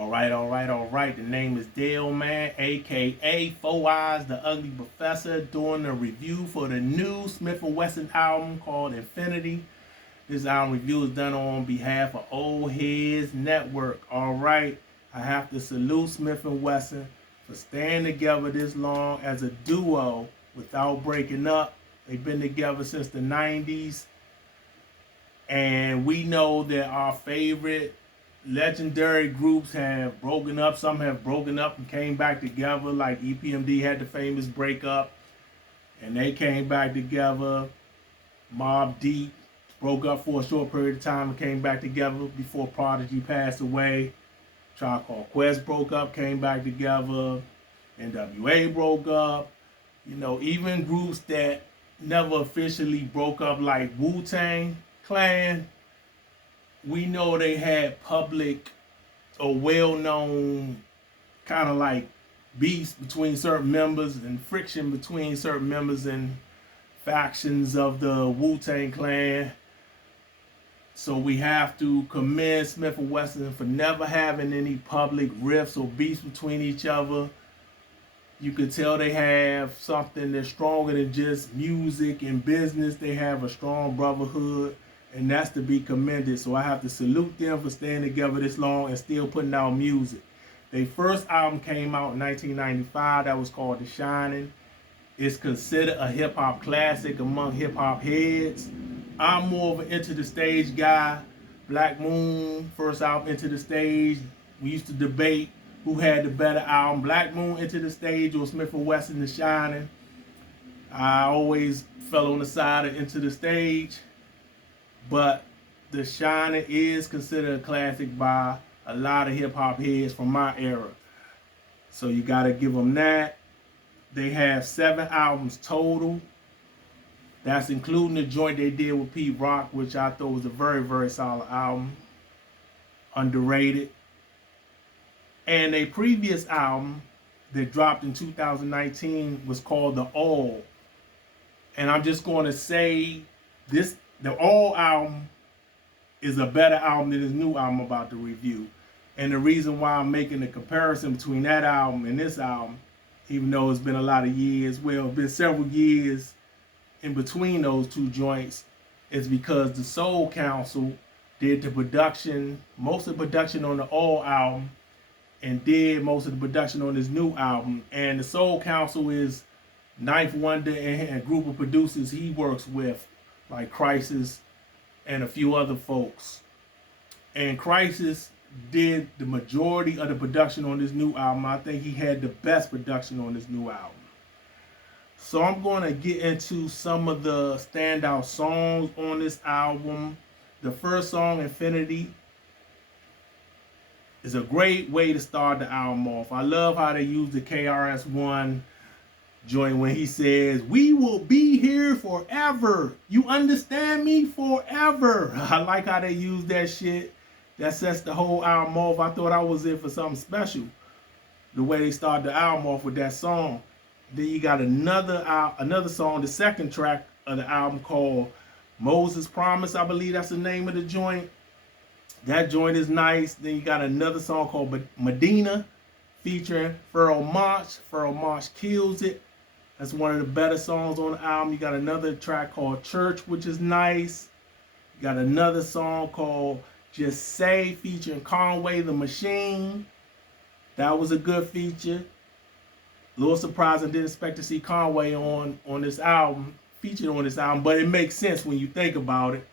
All right. The name is Delman, aka Four Eyes, the Ugly Professor, doing a review for the new Smif-N-Wessun album called Infinity. This album review is done on behalf of Old Heads Network. All right. I have to salute Smif-N-Wessun for staying together this long as a duo without breaking up. They've been together since the 90s. And we know that our favorite legendary groups have broken up. Some have broken up and came back together, like EPMD had the famous breakup, and they came back together. Mobb Deep broke up for a short period of time and came back together before Prodigy passed away. Tribe Called Quest broke up, came back together. NWA broke up. You know, even groups that never officially broke up, like Wu-Tang Clan, we know they had public or well-known kind of like beefs between certain members and friction between certain members and factions of the Wu-Tang Clan. So we have to commend Smif-N-Wessun for never having any public rifts or beefs between each other. You could tell they have something that's stronger than just music and business. They have a strong brotherhood, and that's to be commended. So I have to salute them for staying together this long and still putting out music. Their first album came out in 1995. That was called The Shining. It's considered a hip-hop classic among hip-hop heads. I'm more of an Into the Stage guy. Black Moon, first album, Into the Stage. We used to debate who had the better album, Black Moon, Into the Stage, or Smif-N-Wessun, The Shining. I always fell on the side of Into the Stage, but The Shining is considered a classic by a lot of hip-hop heads from my era. So you gotta give them that. They have 7 albums total. That's including the joint they did with Pete Rock, which I thought was a very, very solid album. Underrated. And a previous album that dropped in 2019 was called The All. And I'm just going to say this, the All album is a better album than this new album I'm about to review. And the reason why I'm making the comparison between that album and this album, even though it's been a lot of years, well, it's been several years in between those two joints, is because the Soul Council did the production, most of the production on the All album, and did most of the production on this new album. And the Soul Council is Ninth Wonder and a group of producers he works with, like Crisis and a few other folks. And Crisis did the majority of the production on this new album. I think he had the best production on this new album. So I'm going to get into some of the standout songs on this album. The first song, Infinity, is a great way to start the album off. I love how they use the KRS-One joint when he says, "We will be here forever. You understand me? Forever." I like how they use that shit. That sets the whole album off. I thought I was in for something special, the way they start the album off with that song. Then you got another song, the second track of the album, called Moses Promise. I believe that's the name of the joint. That joint is nice. Then you got another song called Medina featuring Pharoah Monch. Pharoah Monch kills it. That's one of the better songs on the album. You got another track called Church, which is nice. You got another song called Just Say featuring Conway the Machine. That was a good feature. A little surprised I didn't expect to see Conway on this album, featured on this album, but it makes sense when you think about it.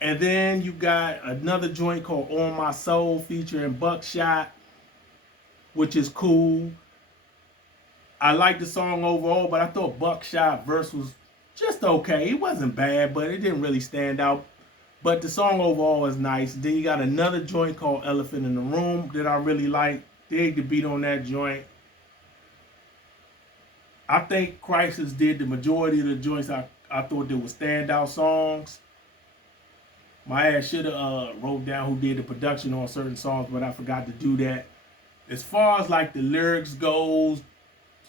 And then you got another joint called On My Soul featuring Buckshot, which is cool. I like the song overall, but I thought Buckshot verse was just okay. It wasn't bad, but it didn't really stand out. But the song overall is nice. Then you got another joint called Elephant in the Room that I really like. Dig the beat on that joint. I think Crisis did the majority of the joints I thought they were standout songs. My ass should have wrote down who did the production on certain songs, but I forgot to do that. As far as like the lyrics goes,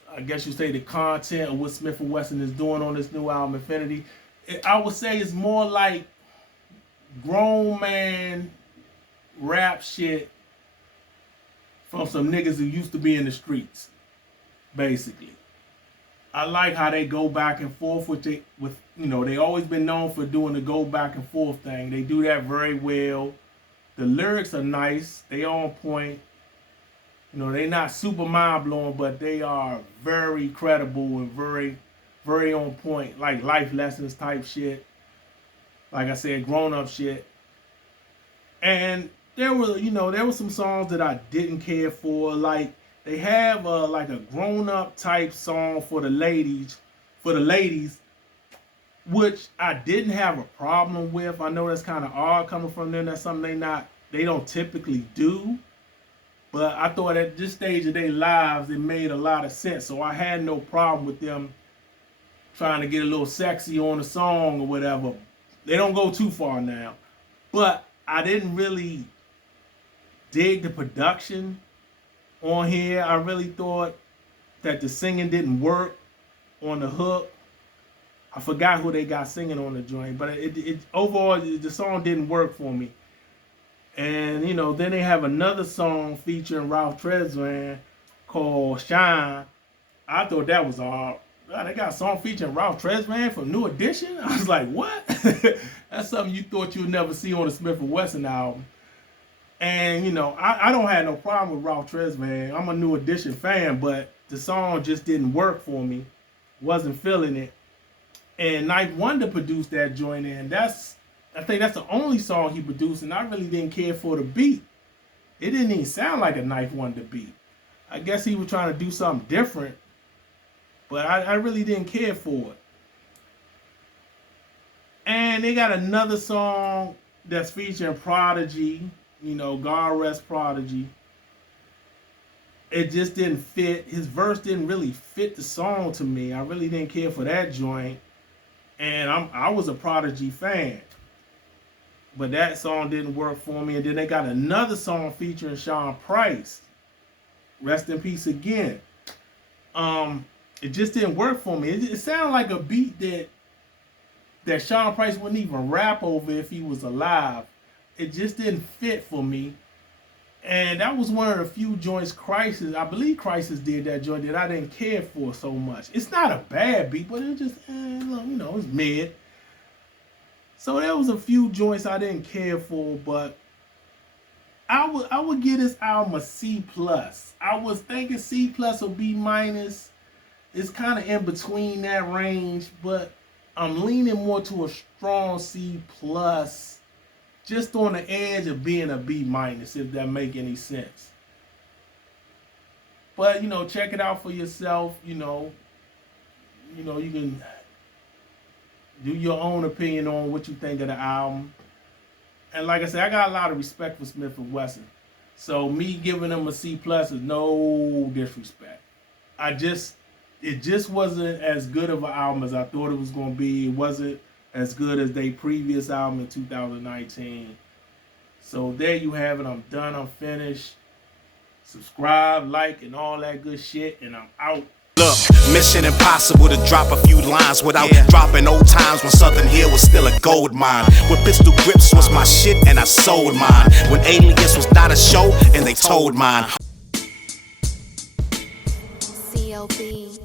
I guess you say the content of what Smif-N-Wessun is doing on this new album, Infinity, I would say it's more like grown man rap shit from some niggas who used to be in the streets, basically. I like how they go back and forth with you know, they always been known for doing the go back and forth thing. They do that very well. The lyrics are nice. They on point. You know, they not super mind blowing, but they are very credible and very, very on point. Like life lessons type shit. Like I said, grown up shit. And there were some songs that I didn't care for. Like they have like a grown up type song for the ladies, which I didn't have a problem with. I know that's kind of odd coming from them. That's something they don't typically do. But I thought at this stage of their lives, it made a lot of sense. So I had no problem with them trying to get a little sexy on the song or whatever. They don't go too far now. But I didn't really dig the production on here. I really thought that the singing didn't work on the hook. I forgot who they got singing on the joint, but it overall the song didn't work for me. And you know, then they have another song featuring Ralph Tresvant called "Shine." I thought that was all. They got a song featuring Ralph Tresvant from New Edition. I was like, what? That's something you thought you'd never see on a Smif-N-Wessun album. And you know, I don't have no problem with Ralph Tresvant. I'm a New Edition fan, but the song just didn't work for me. Wasn't feeling it. And Knife Wonder produced that joint, and I think that's the only song he produced, and I really didn't care for the beat. It didn't even sound like a Knife Wonder beat. I guess he was trying to do something different, but I really didn't care for it. And they got another song that's featuring Prodigy, you know, God rest Prodigy. It just didn't fit. His verse didn't really fit the song to me. I really didn't care for that joint. And I was a Prodigy fan. But that song didn't work for me. And then they got another song featuring Sean Price. Rest in peace again. It just didn't work for me. It sounded like a beat that Sean Price wouldn't even rap over if he was alive. It just didn't fit for me. And that was one of the few joints I believe Crisis did that joint that I didn't care for so much. It's not a bad beat, but it just, it's mid. So there was a few joints I didn't care for, but I would give this album a C+. I was thinking C+ or B-. It's kind of in between that range, but I'm leaning more to a strong C+, just on the edge of being a B-, if that make any sense. But you know, check it out for yourself. You know, you can do your own opinion on what you think of the album. And like I said, I got a lot of respect for Smif-N-Wessun. So me giving them a C+ is no disrespect. It just wasn't as good of an album as I thought it was going to be. It wasn't as good as their previous album in 2019. So there you have it. I'm done. I'm finished. Subscribe, like, and all that good shit. And I'm out. Look, mission impossible to drop a few lines without dropping old times when Southern Hill was still a gold mine. When pistol grips was my shit and I sold mine. When Alias was not a show and they told mine. CLB.